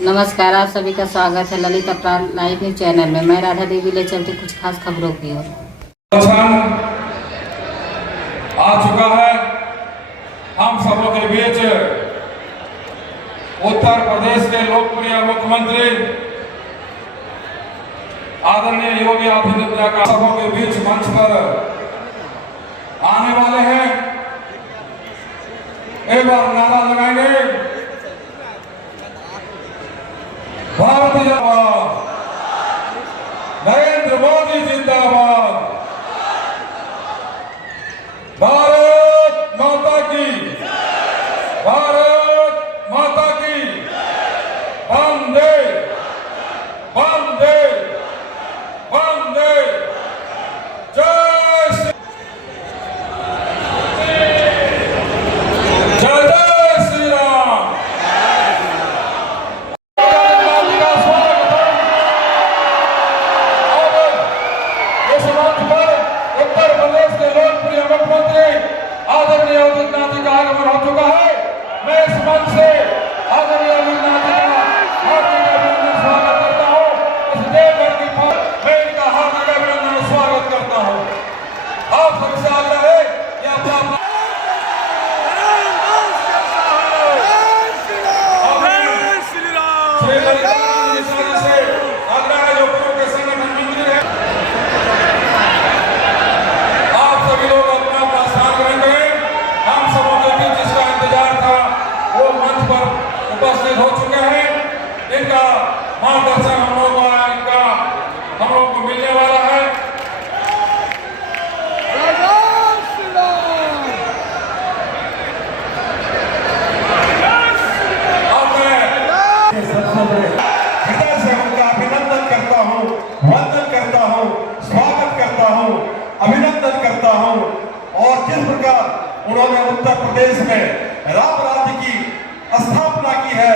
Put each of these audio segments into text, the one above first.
नमस्कार, आप सभी का स्वागत है ललित अपराध लाइव न्यूज चैनल में। मैं राधा देवी ले चलती कुछ खास खबरों की ओर। आ चुका है हम सबों के बीच उत्तर प्रदेश के लोकप्रिय मुख्यमंत्री आदरणीय योगी आदित्यनाथ का सबों के बीच मंच पर आने वाले हैं। एक बार नारा लगाएंगे, भारतीय जिंदाबाद, नरेंद्र मोदी जिंदाबाद, भारत माता की, भारत माता की, वंदे वंदे वंदे, जय श्री, जय जय श्री राम। उत्तर प्रदेश के लोकप्रिय मुख्यमंत्री आदरणीय आदित्यनाथ जी का आगमन हो चुका है। मैं इस मंच से आदरणीय आदित्यनाथ जी का हार्दिक अभिनंदन स्वागत करता हूँ। इस देवघर की मैं इनका हार्दिक अभिनंदन स्वागत करता हूँ। आप सबसे आग्रह है कि अपना उपस्थित हो चुके हैं। इनका मार्गदर्शन हम लोगों को मिलने वाला है। अब मैं हृदय से उनका अभिनंदन करता हूँ, वंदन करता हूँ, स्वागत करता हूँ, अभिनंदन करता हूँ। और जिस प्रकार उन्होंने उत्तर प्रदेश में राम राज्य की स्थापना की है,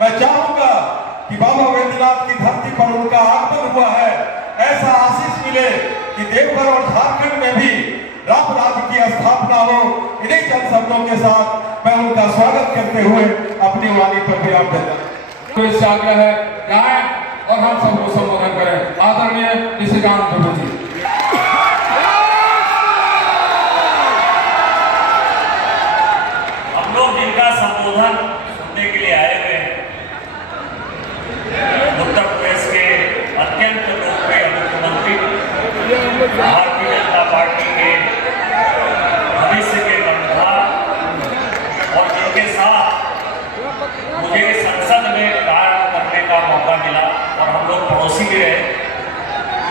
मैं चाहूंगा कि बाबा वैद्यनाथ की धरती पर उनका आगमन हुआ है। ऐसा आशीष मिले कि देवघर और झारखंड में भी राम राज्य की स्थापना हो। इन्हीं चंद शब्दों के साथ मैं उनका स्वागत करते हुए अपनी वाणी पर विराम देता हूं। तो इससे आग्रह है जाए और हम सबको संबोधन करें। आदरणीय निशिकांत दुबे जी। हम लोग जिनका संबोधन सुनने के लिए आए हुए हैं, उत्तर प्रदेश के अत्यंत लोकप्रिय मुख्यमंत्री, भारतीय जनता पार्टी के भविष्य के कर्णधार और जिनके साथ मुझे संसद में कार्य करने का मौका मिला और हम लोग पड़ोसी भी रहे,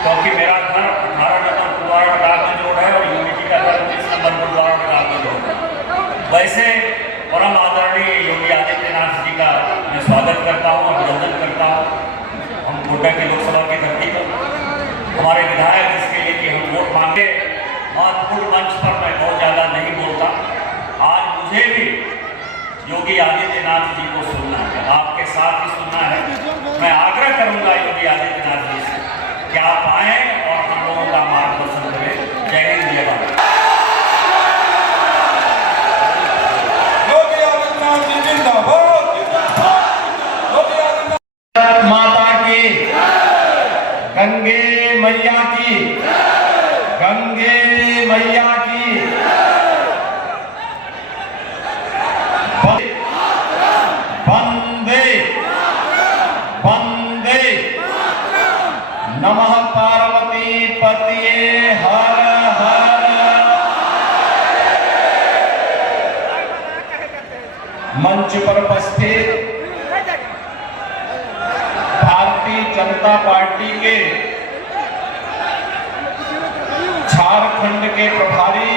क्योंकि मेरा घर 18 नंबर बुधवार डाक में जोड़ है और यूनिटी का घर 19 नंबर बुधवार डाक में जोड़ है। वैसे परम आदरणीय योगी आदित्यनाथ जी का मैं स्वागत करता हूँ, अभिनंदन करता हूँ। हम कोटा की लोकसभा की धरती पर हमारे विधायक जिसके लिए कि हम वोट मांगे, महत्वपूर्ण मंच पर मैं बहुत ज़्यादा नहीं बोलता। आज मुझे भी योगी आदित्यनाथ जी को सुनना है, आपके साथ ही सुनना है। मैं आग्रह करूँगा योगी आदित्यनाथ जी से कि आप आएँ और हम लोगों का मार्गदर्शन करें। जय हिंद, जय भारत। माता की, गंगे मैया की, गंगे मैया की, वंदे वंदे, नमः पार्वती पतिये हर हर। मंच पर उपस्थित भारतीय जनता पार्टी के झारखंड के प्रभारी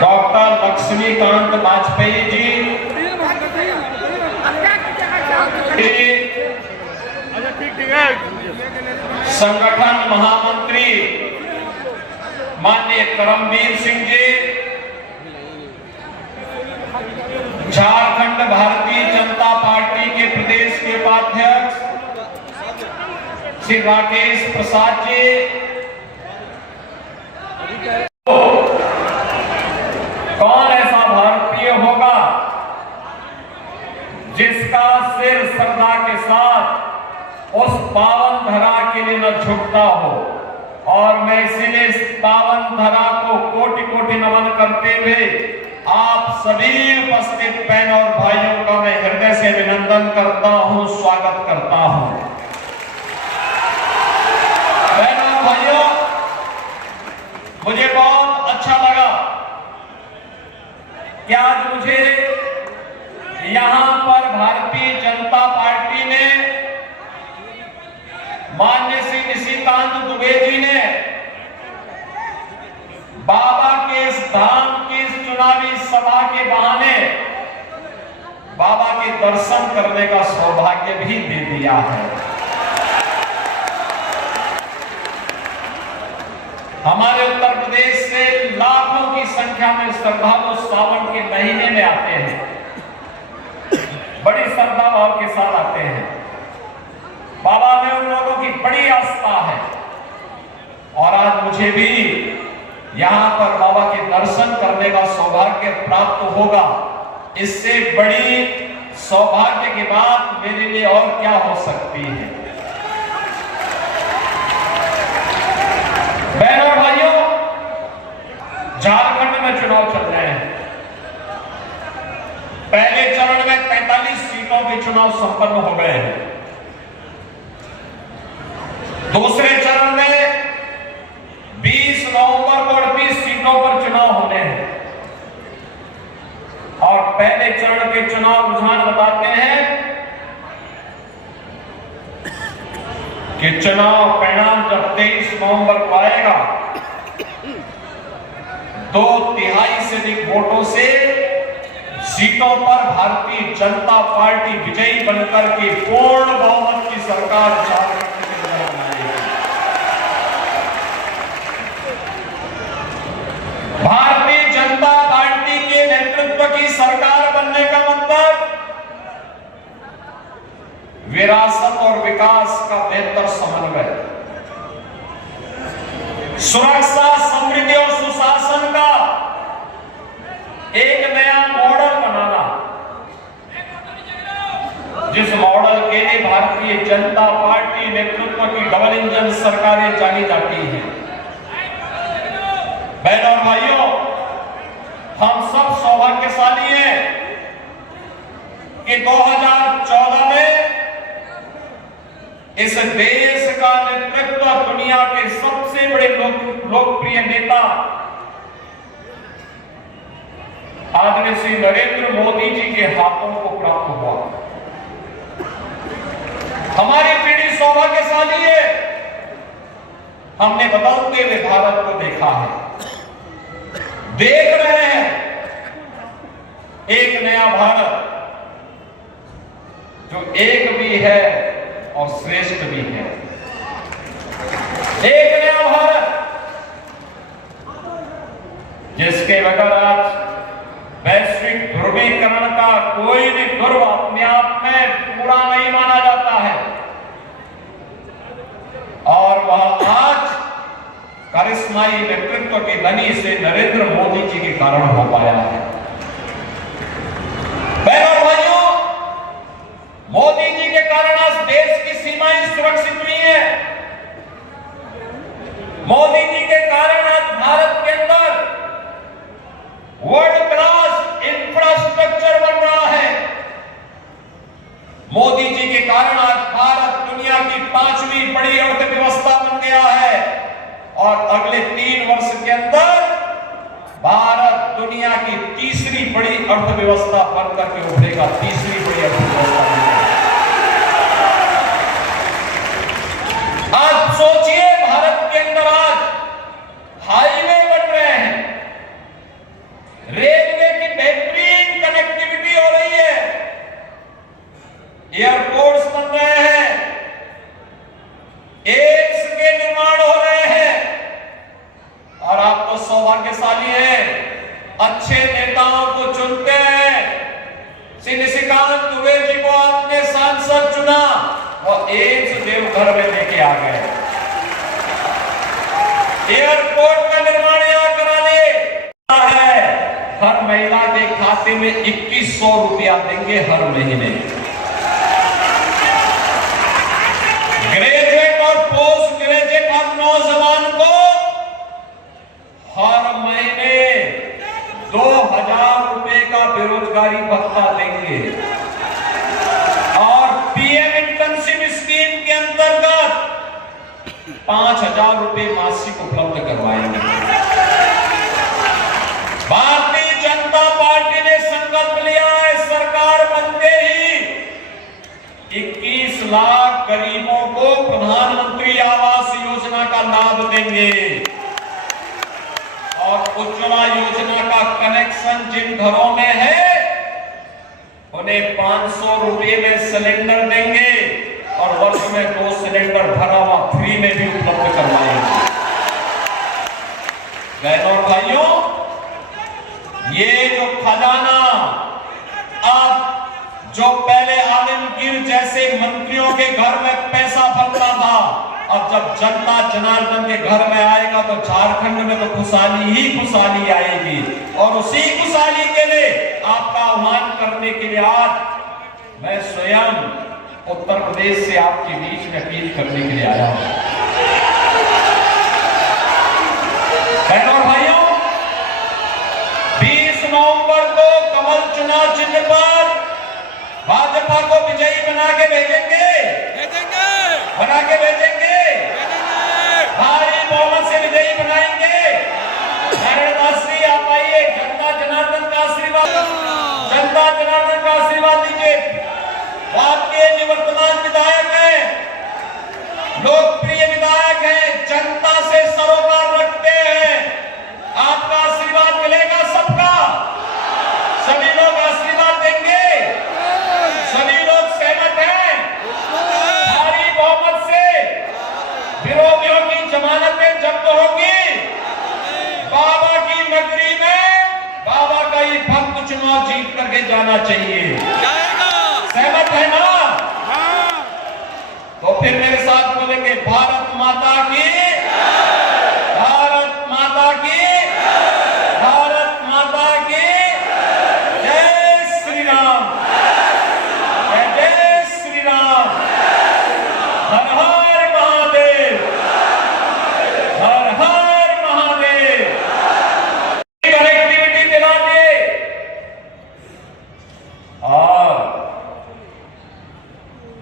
डॉक्टर लक्ष्मीकांत वाजपेयी जी, संगठन महामंत्री माननीय करमवीर सिंह जी, झारखंड भारतीय जनता पार्टी के प्रदेश के उपाध्यक्ष श्री राकेश प्रसाद जी, कौन ऐसा भारतीय होगा सिर श्रद्धा के साथ उस पावन धरा के लिए न झुकता हो। और मैं इसीलिए इस पावन धरा को कोटि कोटि नमन करते हुए आप सभी उपस्थित बहन और भाइयों का मैं हृदय से अभिनंदन करता हूं, स्वागत करता हूं। बहनों और भाइयों, मुझे बहुत अच्छा लगा कि आज मुझे यहां पर भारतीय जनता पार्टी ने, माननीय श्री निशिकांत दुबे जी ने बाबा के इस धाम की इस चुनावी सभा के बहाने बाबा के दर्शन करने का सौभाग्य भी दे दिया है। हमारे उत्तर प्रदेश से लाखों की संख्या में श्रद्धालु सावन के महीने में आते हैं, बड़ी श्रद्धा भाव के साथ आते हैं। बाबा में उन लोगों की बड़ी आस्था है और आज मुझे भी यहां पर बाबा के दर्शन करने का सौभाग्य प्राप्त होगा। इससे बड़ी सौभाग्य की बात मेरे लिए और क्या हो सकती है। बहनों और भाइयों, झारखंड में चुनाव चल रहे हैं। पहले चरण में 45 सीटों के चुनाव संपन्न हो गए हैं। दूसरे चरण में 20 नवंबर को 38 सीटों पर चुनाव होने हैं। और पहले चरण के चुनाव रुझान बताते हैं कि चुनाव परिणाम जब 23 नवंबर को आएगा, 2/3 से अधिक वोटों से सीटों पर भारतीय जनता पार्टी विजयी बनकर के पूर्ण बहुमत की सरकार झारखंड के अंदर बनाएगी। भारतीय जनता पार्टी के नेतृत्व की सरकार बनने का मतलब विरासत और विकास का बेहतर समन्वय, सुरक्षा, समृद्धि और सुशासन का एक नया मॉडल बनाना, जिस मॉडल के लिए भारतीय जनता पार्टी नेतृत्व की डबल इंजन सरकारें जानी जाती हैं। बहनों और भाइयों, हम सब सौभाग्यशाली हैं कि 2014 में इस देश का नेतृत्व दुनिया के सबसे बड़े लोकप्रिय नेता आदरणीय श्री नरेंद्र मोदी जी के हाथों को प्राप्त हुआ। हमारी पीढ़ी सौभाग्यशाली है, हमने बदलते हुए भारत को देखा है, देख रहे हैं एक नया भारत जो एक भी है और श्रेष्ठ भी है। एक नया भारत जिसके बगैर आज वैश्विक ध्रुवीकरण का कोई भी ध्रुव अपने आप में पूरा नहीं माना जाता है, और वह आज करिश्माई नेतृत्व के धनी से नरेंद्र मोदी जी के कारण हो पाया है। बहनों भाइयों, मोदी जी के कारण आज देश की सीमाएं सुरक्षित हुई हैं। मोदी जी के कारण आज भारत के अंदर वर्ल्ड क्लास इंफ्रास्ट्रक्चर बन रहा है। मोदी जी के कारण आज भारत दुनिया की 5वीं बड़ी अर्थव्यवस्था बन गया है और अगले 3 वर्ष के अंदर भारत दुनिया की 3री बड़ी अर्थव्यवस्था बनकर के उभरेगा। 3री बड़ी अर्थव्यवस्था आज सोचिए, भारत के अंदर आज हाईवे बन रहे हैं, रेलवे की बेहतरीन कनेक्टिविटी हो रही है, एयरपोर्ट्स बन रहे हैं, एम्स के निर्माण हो रहे हैं। और आप तो सौभाग्यशाली हैं, अच्छे नेताओं को चुनते हैं। श्री निशिकांत दुबे जी को आपने सांसद चुना और एम्स देवघर में लेके आ गए, एयरपोर्ट का निर्माण यहां कराने है। हर महिला के खाते में 2100 रुपया देंगे हर महीने। हर नौजवान को हर महीने 2000 रुपए का बेरोजगारी भत्ता देंगे और पीएम इंटर्नशिप स्कीम के अंतर्गत 5000 रुपए मासिक उपलब्ध करवाएंगे। भारतीय जनता पार्टी ने संकल्प लिया है सरकार बनते ही 21 लाख गरीबों को प्रधानमंत्री आवास योजना का लाभ देंगे और उज्ज्वला योजना का कनेक्शन जिन घरों में है उन्हें 500 रुपए में सिलेंडर देंगे और वर्ष में 2 सिलेंडर भरा हुआ फ्री में भी उपलब्ध करवाएंगे। बहनों और भाइयों, ये जो खजाना अब जो पहले आलमगीर जैसे मंत्रियों के घर में पैसा भरता था, अब जब जनता जनार्दन के घर में आएगा तो झारखंड में तो खुशहाली ही खुशहाली आएगी और उसी खुशहाली के लिए आपका आह्वान करने के लिए आज मैं स्वयं उत्तर प्रदेश से आपके बीच में अपील करने के लिए आया हूं। बहनों और भाइयों, 20 नवंबर को कमल चुनाव चिन्ह पर भाजपा को विजयी बना के भेजेंगे भारी बहुमत से विजयी बनाएंगे। नारायणदासी आप आइए, जनता जनार्दन का आशीर्वाद लीजिए। आपके निवर्तमान विधायक हैं, लोकप्रिय विधायक हैं, जनता से सरोकार रखते हैं, आपका आशीर्वाद मिलेगा सबका। सभी लोग आशीर्वाद देंगे, सभी लोग सहमत हैं। भारी बहुमत से विरोधियों की जमानतें जब्त होगी। बाबा की नगरी में बाबा का ही भक्त चुनाव जीत करके जाना चाहिए। सहमत है ना? तो फिर मेरे साथ बोलेंगे भारत माता की, भारत माता की, भारत माता की जय श्री राम, जय श्री राम। हर हर महादेव, हर हर महादेव। कनेक्टिविटी दिला के और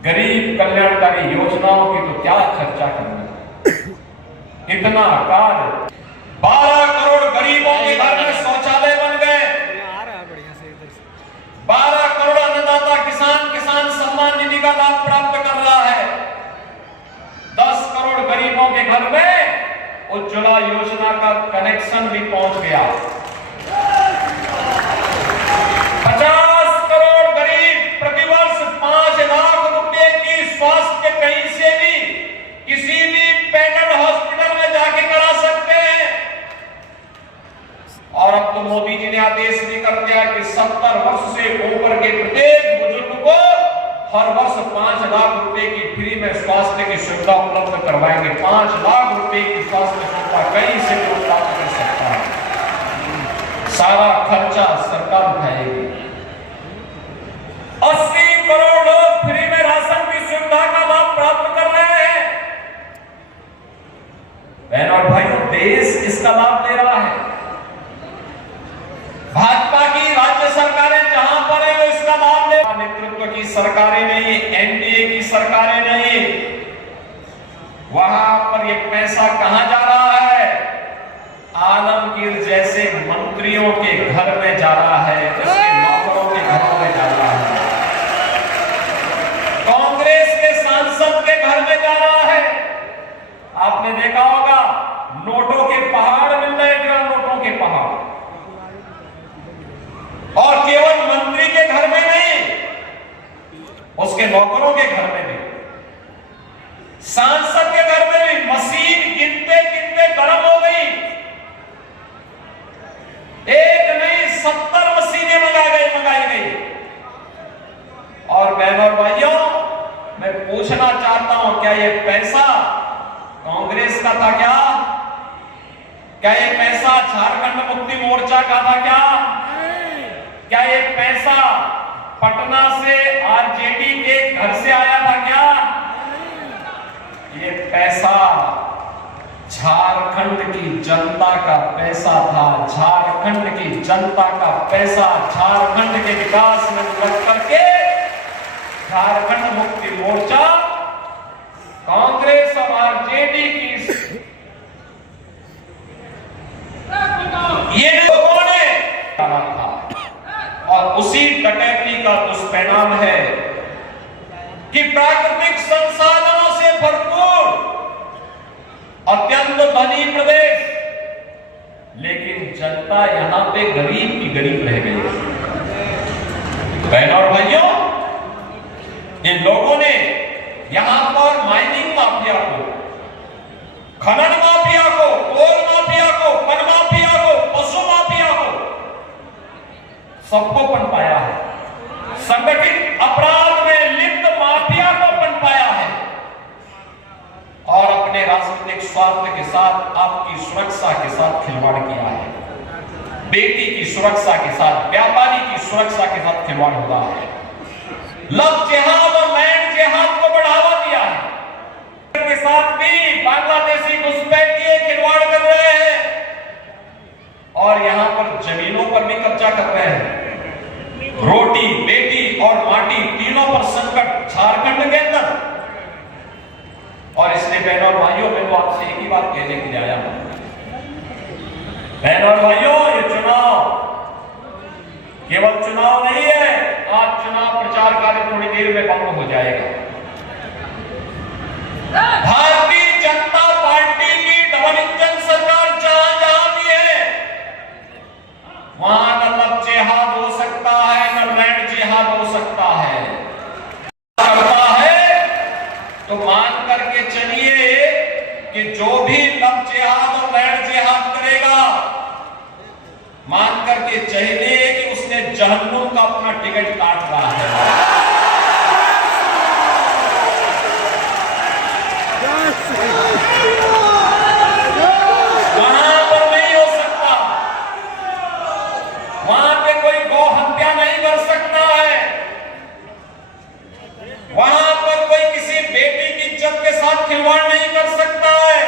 गरीब कल्याणकारी योजनाओं की तो क्या चर्चा करना, इतना कार्य। 12 करोड़ गरीबों के घर में शौचालय बन गए। 12 करोड़ अन्नदाता किसान सम्मान निधि का लाभ प्राप्त कर रहा है। 10 करोड़ गरीबों के घर में उज्ज्वला योजना का कनेक्शन भी पहुंच गया। 50 करोड़ गरीब प्रतिवर्ष 5 लाख रुपए की स्वास्थ्य कहीं से भी किसी भी पैनल हॉस्पिटल में जाके करा सकते हैं। और अब तो मोदी जी ने आदेश भी कर दिया कि 70 वर्ष से ऊपर के प्रत्येक बुजुर्ग को हर वर्ष 5 लाख रुपए की फ्री में स्वास्थ्य की सुविधा उपलब्ध करवाएंगे। 5 लाख रुपए की स्वास्थ्य सुविधा कहीं से भी प्राप्त कर सकता है। सारा खर्चा सरकार उठाएगी। 80 करोड़ लोग फ्री में राशन की सुविधा का लाभ प्राप्त कर रहे हैं। बहनों और भाइयों, देश इसका लाभ ले रहा है। भाजपा की राज्य सरकारें जहां पर है वो इसका लाभ ले, नेतृत्व की सरकारें नहीं, एनडीए की सरकारें नहीं, वहां पर ये पैसा कहां जा रहा है? आलमगीर जैसे मंत्रियों के घर में जा रहा है, उसके नौकरों के घरों में जा रहा है, कांग्रेस के सांसद के घर में जा रहा है। आपने देखा होगा नोटों के पहाड़ मिल रहे हैं, नोटों के पहाड़। और केवल मंत्री के घर में नहीं, उसके नौकरों के घर में भी, सांसद के घर में भी मशीन गिनते गिनते गर्म हो गई। एक नहीं 70 मशीनें मंगाई गई। और बहनों और भाइयों, मैं पूछना चाहता हूं, क्या ये पैसा कांग्रेस का था? क्या ये पैसा झारखंड मुक्ति मोर्चा का था? क्या ये पैसा पटना से आरजेडी के घर से आया था? क्या ये पैसा झारखंड की जनता का पैसा था, झारखंड की जनता का पैसा झारखंड के विकास में लग करके झारखंड मुक्ति मोर्चा कांग्रेस और आरजेडी की ये लोगों ने कहा था। और उसी डकैती का दुष्परिणाम है कि प्राकृतिक संसाधनों से भरपूर अत्यंत धनी प्रदेश, लेकिन जनता यहां पे गरीब की गरीब रह गई। बहनों और भाइयों, इन लोगों ने यहां पर माइनिंग माफिया को, खनन माफिया को, कोल माफिया को, वन माफिया को, पशु माफिया को, सबको पनपाया है। संगठित अपराध में लिप्त माफिया को पनपाया है और अपने राजनीतिक स्वार्थ के साथ, आपकी सुरक्षा के साथ खिलवाड़ किया है। बेटी की सुरक्षा के साथ, व्यापारी की सुरक्षा के साथ खिलवाड़ हुआ है। लव जिहाद और लैंड जिहाद को बढ़ावा दिया है। के साथ भी बांग्लादेशी घुसपैठिए खिलवाड़ कर रहे हैं और यहां पर जमीनों पर भी कब्जा कर रहे हैं। रोटी, बेटी और माटी तीनों पर संकट झारखंड के अंदर। और इसलिए बहनों और भाइयों, मैं तो आपसे एक ही बात कहने के लिए आया हूं। बहनों और भाइयों, ये चुनाव केवल चुनाव नहीं है। आज चुनाव प्रचार कार्य थोड़ी देर में बंद हो जाएगा। भारतीय जनता पार्टी की डबल इंजन सरकार जहां जहां भी है, वहां न लव जिहाद हो सकता है, न लैंड जिहाद हो सकता है। करता है तो मान करके चलिए कि जो भी लव जिहाद और लैंड जिहाद करेगा, मान करके चलिए कि उसने जहन्नुम का अपना टिकट काट रहा है। वहां पर नहीं हो सकता, वहां पे कोई गौ हत्या नहीं कर सकता है, वहां पर कोई किसी बेटी की इज्जत के साथ खिलवाड़ नहीं कर सकता है,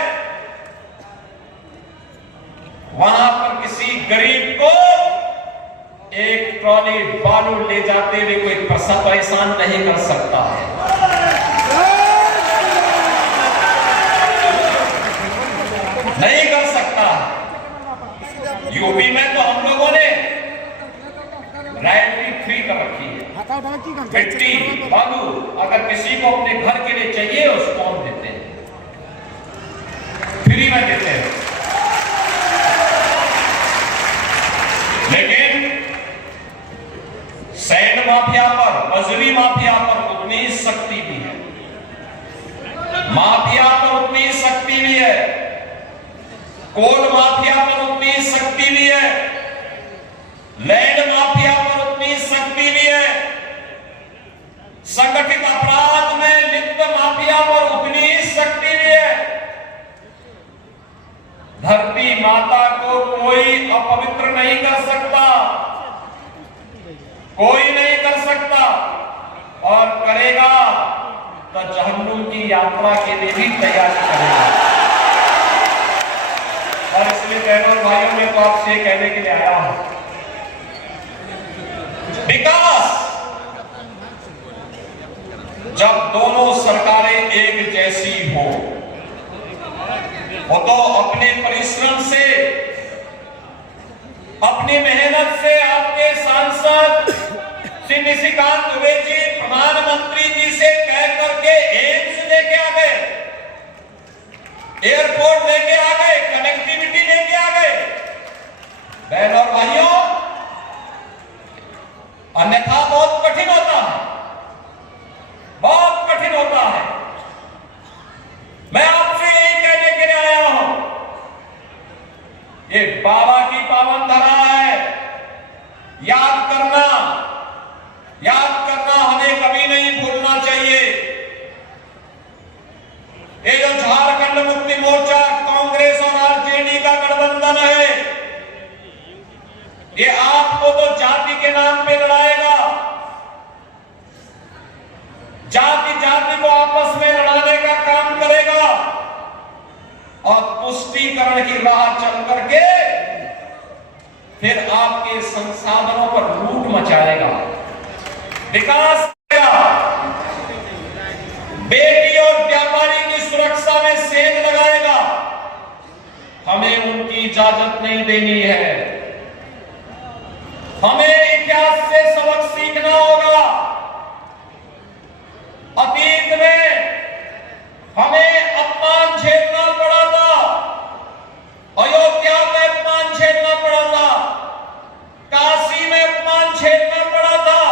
वहां पर किसी गरीब को एक ट्रॉली बालू ले जाते हुए कोई परेशान नहीं कर सकता है। नहीं कर सकता। यूपी में तो हम लोगों ने रॉयल्टी फ्री कर रखी है। मिट्टी, बालू अगर किसी को अपने घर के लिए चाहिए उसको हम देते हैं, फ्री में देते हैं। लेकिन सैंड माफिया पर, बजरी माफिया पर उतनी ही शक्ति भी है, माफिया पर उतनी ही शक्ति भी है, कोल माफिया पर उतनी शक्ति भी है, लैंड माफिया पर उतनी शक्ति भी है, संगठित अपराध में लिप्त माफिया पर उतनी ही शक्ति भी है। धरती माता को कोई अपवित्र नहीं कर सकता, कोई नहीं कर सकता, और करेगा तो जहन्नुम की यात्रा के लिए भी तैयारी करेगा। और इसलिए बहनों और भाइयों, मैं तो आपसे कहने के लिए आया हूं, विकास जब दोनों सरकारें एक जैसी हो, वो तो अपने परिश्रम से, अपनी मेहनत से आपके सांसद श्री निशिकांत दुबे जी प्रधानमंत्री जी से कह करके एम्स लेके आ गए, एयरपोर्ट लेके आ गए, कनेक्टिविटी लेके आ गए। बहनों और भाइयों, अन्यथा बहुत कठिन होता है, बहुत कठिन होता है। मैं आपसे यही कहने के लिए आया हूं, ये बाबा की पावन धरा है, याद करना हमें कभी नहीं भूलना चाहिए। ये जो झारखंड मुक्ति मोर्चा कांग्रेस और आरजेडी का गठबंधन है, ये आपको तो जाति के नाम पे लड़ाएगा, जाति को आपस में लड़ाने का काम करेगा और तुष्ट तुष्टीकरण की राह चल करके फिर आपके संसाधनों पर लूट मचाएगा, विकास करेगा, बेटी और व्यापारी की सुरक्षा में सेंध लगाएगा। हमें उनकी इजाजत नहीं देनी है। हमें इतिहास से सबक सीखना होगा। अतीत में हमें अपमान झेलना पड़ा था, अयोध्या में अपमान झेलना पड़ा था, काशी में अपमान झेलना पड़ा था,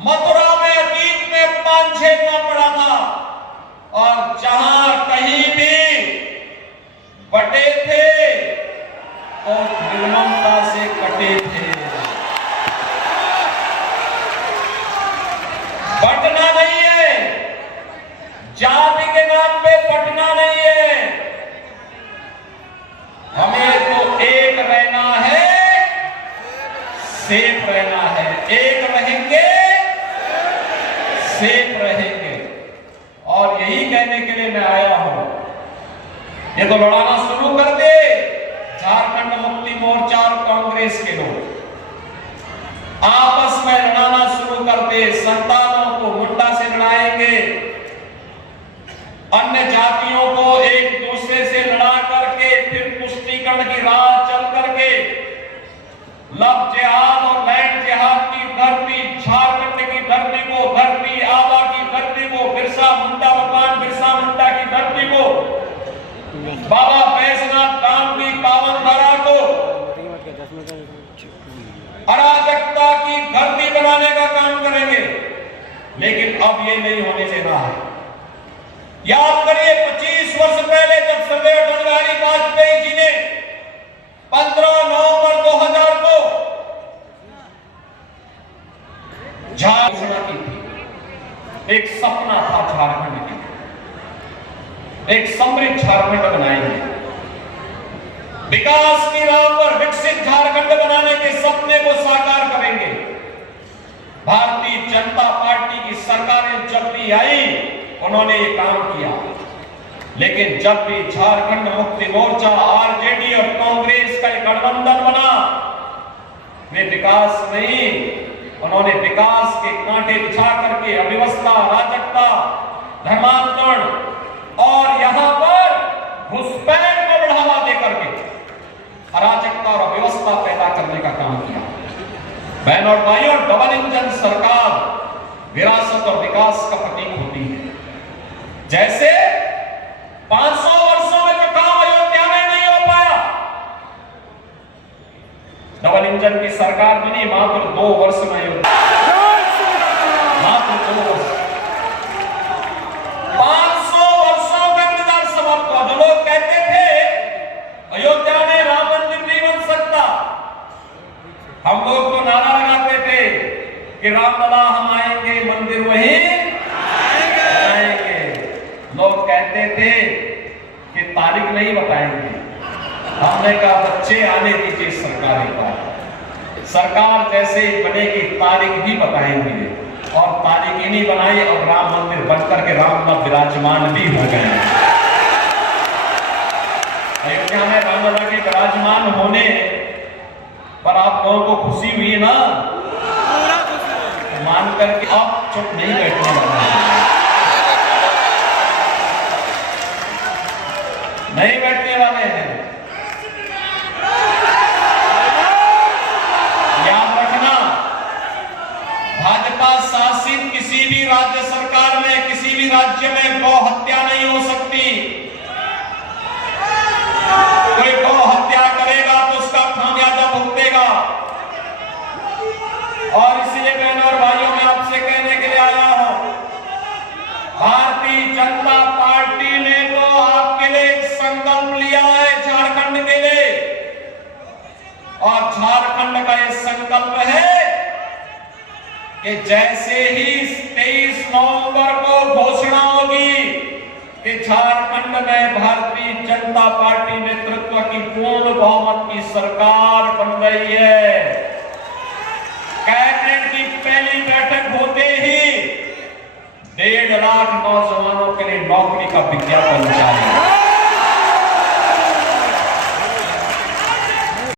मथुरा में अतीत में अपमान झेलना पड़ा था, और जहां कहीं भी बटे थे और निर्ममता से कटे थे। बटना नहीं है, जाति के नाम पे बटना नहीं है। हमें तो एक रहना है, सेफ रहना है। एक रहेंगे, सेफ रहेंगे। और यही कहने के लिए मैं आया हूं। ये तो लड़ाना शुरू कर दे झारखंड मुक्ति मोर्चा और कांग्रेस के लोग, आपस में लड़ाना शुरू कर दे। संतानों को मुंडा से लड़ाएंगे, अन्य जातियों को एक दूसरे से लड़ा करके फिर तुष्टीकरण की राह चल करके लव जिहाद और लैंड जिहाद की धरती, झारखंड की धरती को, धरती आबा की धरती को, बिरसा मुंडा भगवान बिरसा मुंडा की धरती को, बाबा बैजनाथ धाम की पावन धरा को अराजकता की धरती बनाने का काम करेंगे। लेकिन अब ये नहीं होने देना है। याद करिए 25 वर्ष पहले जब सरदार अटल बिहारी वाजपेयी जी ने 15 नवंबर 2000 को झारखंड की थी, एक सपना था झारखंड की, एक समृद्ध झारखंड बनाएंगे, विकास की राह पर विकसित झारखंड बनाने के सपने को साकार करेंगे। भारतीय जनता पार्टी की सरकारें जब भी आई उन्होंने ये काम किया, लेकिन जब भी झारखंड मुक्ति मोर्चा, आरजेडी और कांग्रेस का एक गठबंधन बना, वे विकास नहीं, उन्होंने विकास के कांटे बिछा करके अव्यवस्था, अराजकता, धर्मांतरण और यहां पर घुसपैठ को बढ़ावा देकर के अराजकता और अव्यवस्था पैदा करने का काम किया। बहन और भाइयों, डबल इंजन सरकार विरासत और विकास का प्रतीक होती है। जैसे 500 वर्षों में जो काम अयोध्या में नहीं हो पाया, डबल इंजन की सरकार बनी मात्र 2 वर्ष में अयोध्या, मात्र 2 वर्ष। 500 वर्षों का इंतजार समाप्त हुआ। जो लोग कहते थे अयोध्या में राम मंदिर नहीं बन सकता, हम लोग तो नारा लगाते थे कि रामलला हम आएंगे, मंदिर वहीं आएंगे। लोग कहते थे कि तारीख नहीं बताएंगे, हमने कहा बच्चे आने दीजिए सरकार एक बार, सरकार जैसे ही बनेगी तारीख भी बताएंगे। और तारीख ही नहीं बनाई और राम मंदिर बनकर के रामलला विराजमान भी हो गए। अयोध्या में रामलला के विराजमान होने पर आप लोगों को खुशी हुई ना, मान करके आप चुप नहीं बैठने वाले, नहीं बैठने वाले हैं। याद रखना, भाजपा शासित किसी भी राज्य सरकार में, किसी भी राज्य में गौ हत्या नहीं हो सकती। कोई गौ हत्या करेगा तो उसका खामियाजा भुगतेगा। और इसलिए बहनों और भाइयों, मैं आपसे कहने के लिए आया हूं, भारतीय जनता पार्टी ने तो आपके लिए एक संकल्प लिया है झारखंड के लिए, और झारखंड का ये संकल्प है कि जैसे ही 23 नवंबर को घोषणा होगी कि झारखंड में भारतीय जनता पार्टी नेतृत्व की पूर्ण बहुमत की सरकार बन रही है, कैबिनेट की पहली बैठक होते ही 1.5 लाख नौजवानों के लिए नौकरी का विज्ञापन जारी।